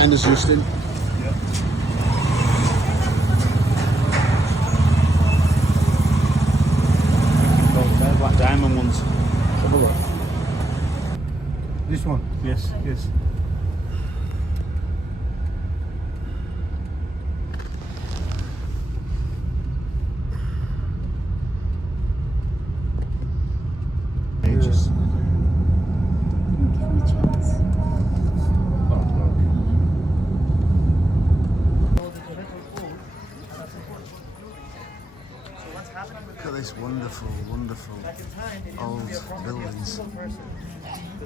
behind us, Justin. Black diamond ones. Have a look. This one? Yes, yes. Ages. Give me a chance. Look at this wonderful, wonderful old buildings from the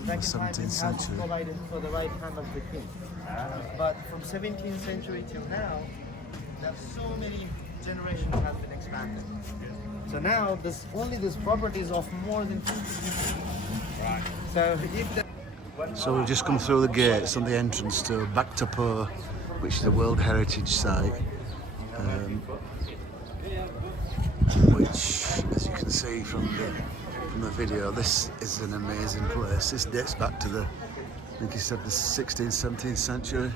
17th century. Provided for the right hand of the king. But from 17th century till now, there's so many generations have been expanded. So now this only this property is of more than 50 people. Right. So if the So we've just come through the gates on the entrance to Bhaktapur, which is a World Heritage Site, which, as you can see from the video, this is an amazing place. This dates back to I think he said the 16th, 17th century,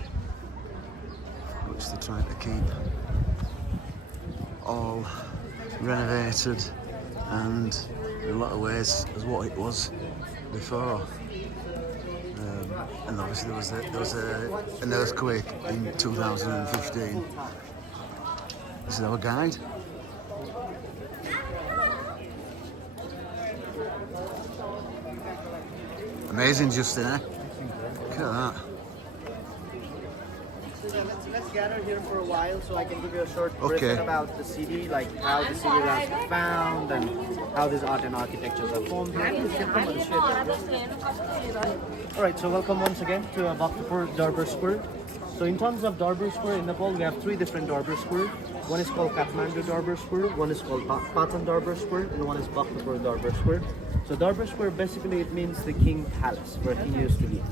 which they're trying to keep all renovated and in a lot of ways as what it was before. And obviously there was an earthquake in 2015. This is our guide. Amazing, Justin, eh? Look at that. So yeah, let's gather here for a while so I can give you a short Okay. briefing about the city, like how the city was found and how these art and architectures are formed here. Alright, so welcome once again to Bhaktapur Durbar Square. So in terms of Durbar Square in Nepal, we have three different Durbar Square. One is called Kathmandu Durbar Square, one is called Patan Durbar Square, and one is Bhaktapur Durbar Square. So Durbar Square, basically it means the king palace, where he used to be.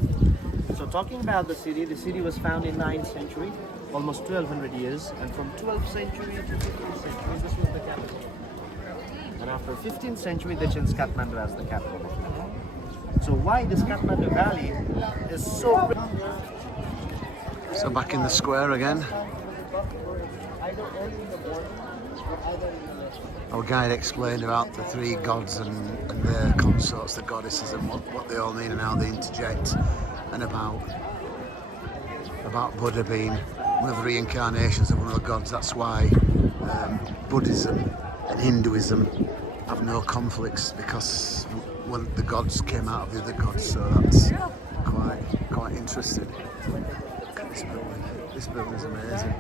So talking about the city was founded in 9th century, almost 1200 years, and from 12th century to 15th century, this was the capital. And after 15th century, they changed Kathmandu as the capital. So why this Kathmandu Valley is so... So back in the square again. Our guide explained about the three gods and their consorts, the goddesses, and what they all mean and how they interject, and about Buddha being one of the reincarnations of one of the gods. That's why Buddhism and Hinduism have no conflicts, because when the gods came out of the other gods. So that's quite interesting. Look at this building. This building is amazing.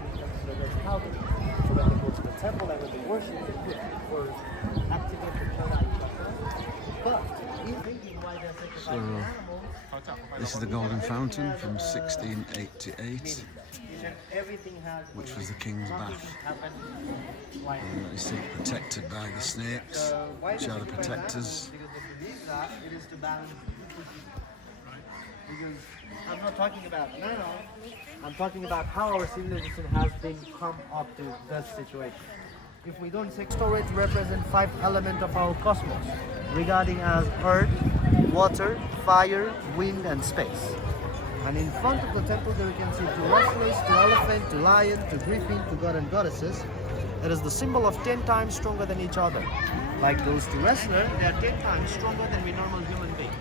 How when they go to the temple and when they worship, they for activating but in thinking why they're sacrificing animals. This is the Golden Fountain from 1688, which was the king's bath. You see, protected by the snakes, which are the protectors. Because they believe that it is to balance. Because I'm not talking about now, I'm talking about how our civilization has been come up to this situation. If we don't store it, represent 5 elements of our cosmos, regarding as earth, water, fire, wind, and space. And in front of the temple there you can see 2 wrestlers, 2 elephant, 2 lion, 2 griffin, 2 god and goddesses. It is the symbol of 10 times stronger than each other. Like those 2 wrestlers, they are 10 times stronger than we normal human being.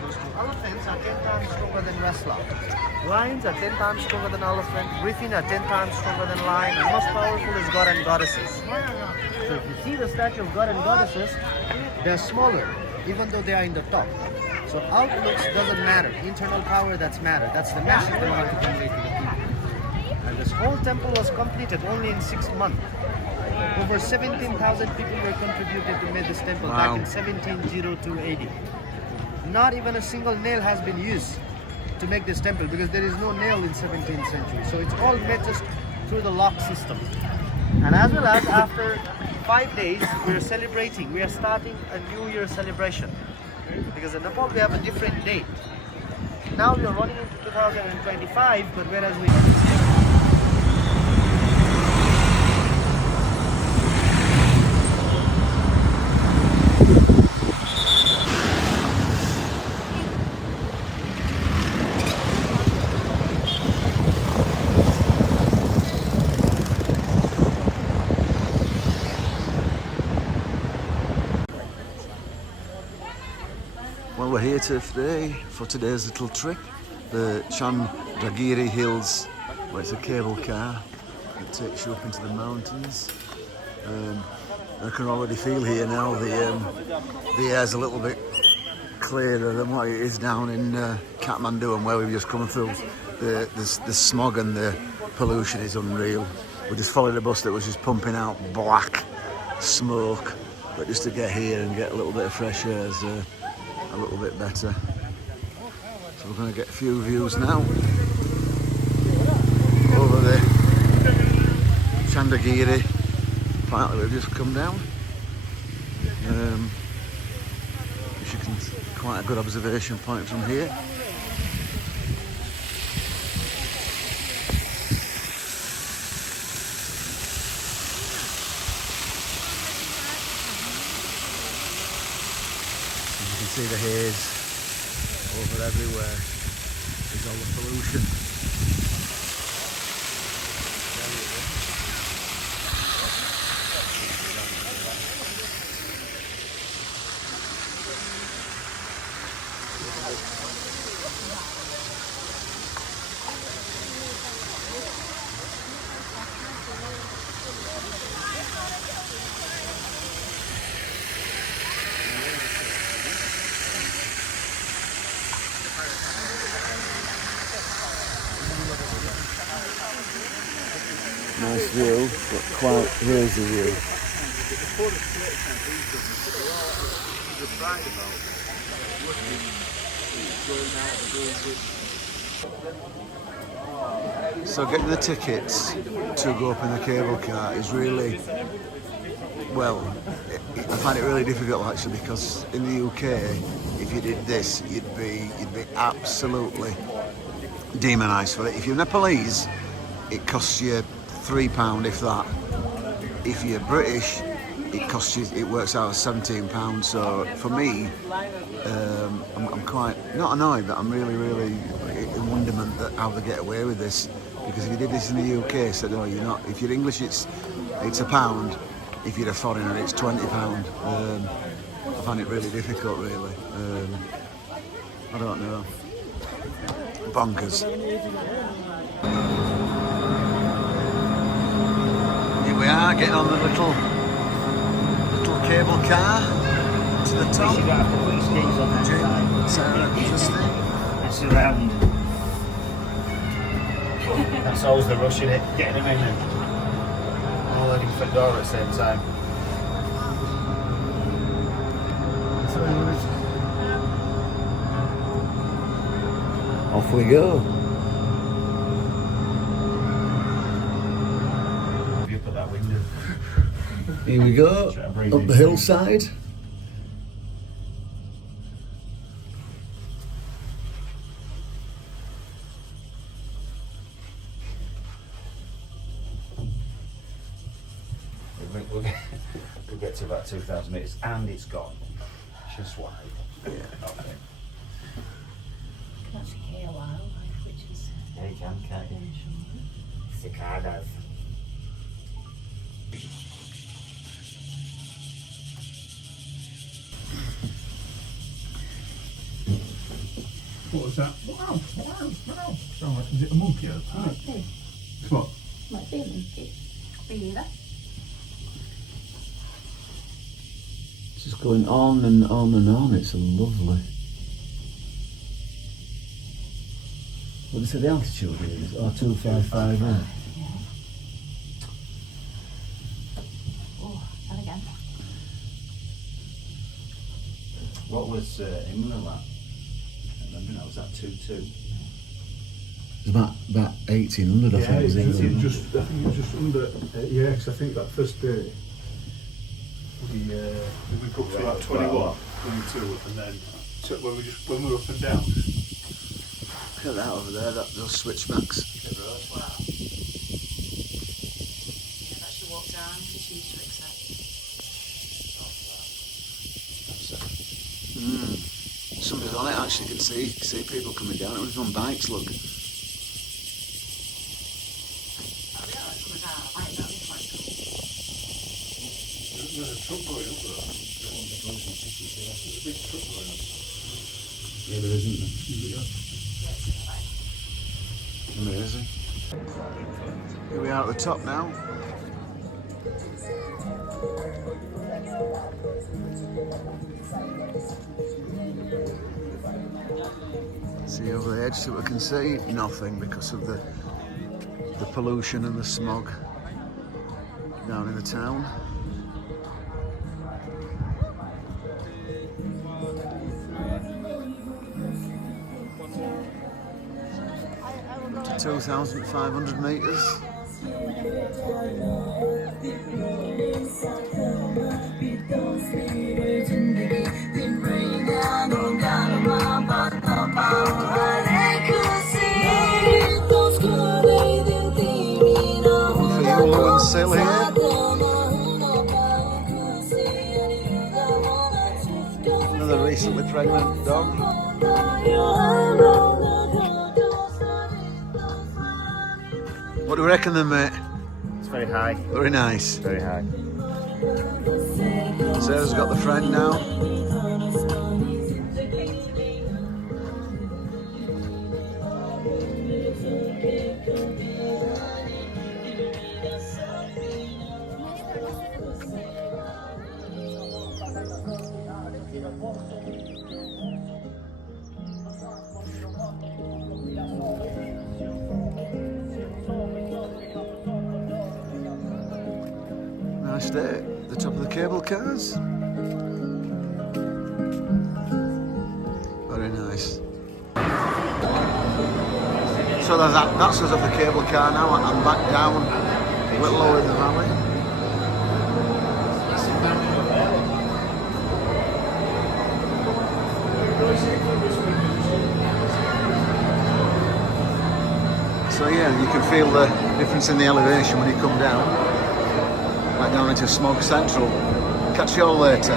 Those 2 elephants are 10 times stronger than wrestler. Lions are 10 times stronger than elephant. Griffin are 10 times stronger than lion. And most powerful is god and goddesses. So if you see the statue of god and goddesses, they are smaller, even though they are in the top. So outlooks doesn't matter. Internal power, that's matter. That's the message they want to convey to the people. And this whole temple was completed only in 6 months. Over 17,000 people were contributed to make this temple back in 1702 AD. Not even a single nail has been used to make this temple, because there is no nail in 17th century. So it's all made just through the lock system. And as well as after 5 days, we are celebrating. We are starting a New Year celebration. Because in Nepal we have a different date. Now we are running into 2025, but whereas we... we're here today for today's little trip. The Chandragiri Hills, where it's a cable car that takes you up into the mountains. I can already feel here now the air's a little bit clearer than what it is down in Kathmandu and where we've just come through. The smog and the pollution is unreal. We just followed a bus that was just pumping out black smoke, but just to get here and get a little bit of fresh air is a little bit better. So we're going to get a few views now over the Chandragiri. Apparently we've just come down. Which you can, quite a good observation point from here. You can see the haze over everywhere. There's all the pollution. Nice view, but quite hazy view. So getting the tickets to go up in the cable car is really, well, I find it really difficult actually, because in the UK, if you did this, you'd be absolutely demonised for it. If you're Nepalese, it costs you £3 if that. If you're British, it costs you, it works out as £17. So for me, I'm quite not annoyed, but I'm really in wonderment that how they get away with this. Because if you did this in the UK, said, oh, you're not. If you're English, it's £1. If you're a foreigner, it's £20. I find it really difficult, really. I don't know. Bonkers. We are getting on the little cable car to the top. Jim, Sarah, Justin. It's around. That's always the rush in it, getting them in and all loading for door at the same time. Off we go. Here we go, up the hillside. We'll get to about 2,000 metres and it's gone. Just wide. Yeah. Okay. That's KOL, which is. Yeah, you can, can't you? Cicadas. What was that? Wow. Sound like, is it a monkey? Okay. What? Might be a monkey. Beaver. It's just going on and on and on. It's lovely. What did you say the altitude is? Oh, 255, yeah. Oh, and again. What was England like? I remember now, was that 2-2? It's about 1800, I think, was England. I think it was just under, yeah, because I think that first day, we got up to about 21, 22, and then so when we were up and down. Look at that over there, those switchbacks. Wow. Yeah, that should walk down if it's used to accept. Somebody's on it actually, you can see people coming down. It was on bikes, look. There's a truck going up there. There's a big truck going up. Yeah, there isn't. Amazing. Here we are at the top now. See over the edge, see what we can see? Nothing because of the pollution and the smog down in the town. To 2,500 metres. Still here. Another recently pregnant dog. What do you reckon then, mate? It's very high. Very nice. Very high. Sarah's got the friend now. Nice day at the top of the cable cars. Very nice. So that's us off the cable car now, and I'm back down a little lower in the valley. So yeah, you can feel the difference in the elevation when you come down. Back down into Smog Central. Catch you all later.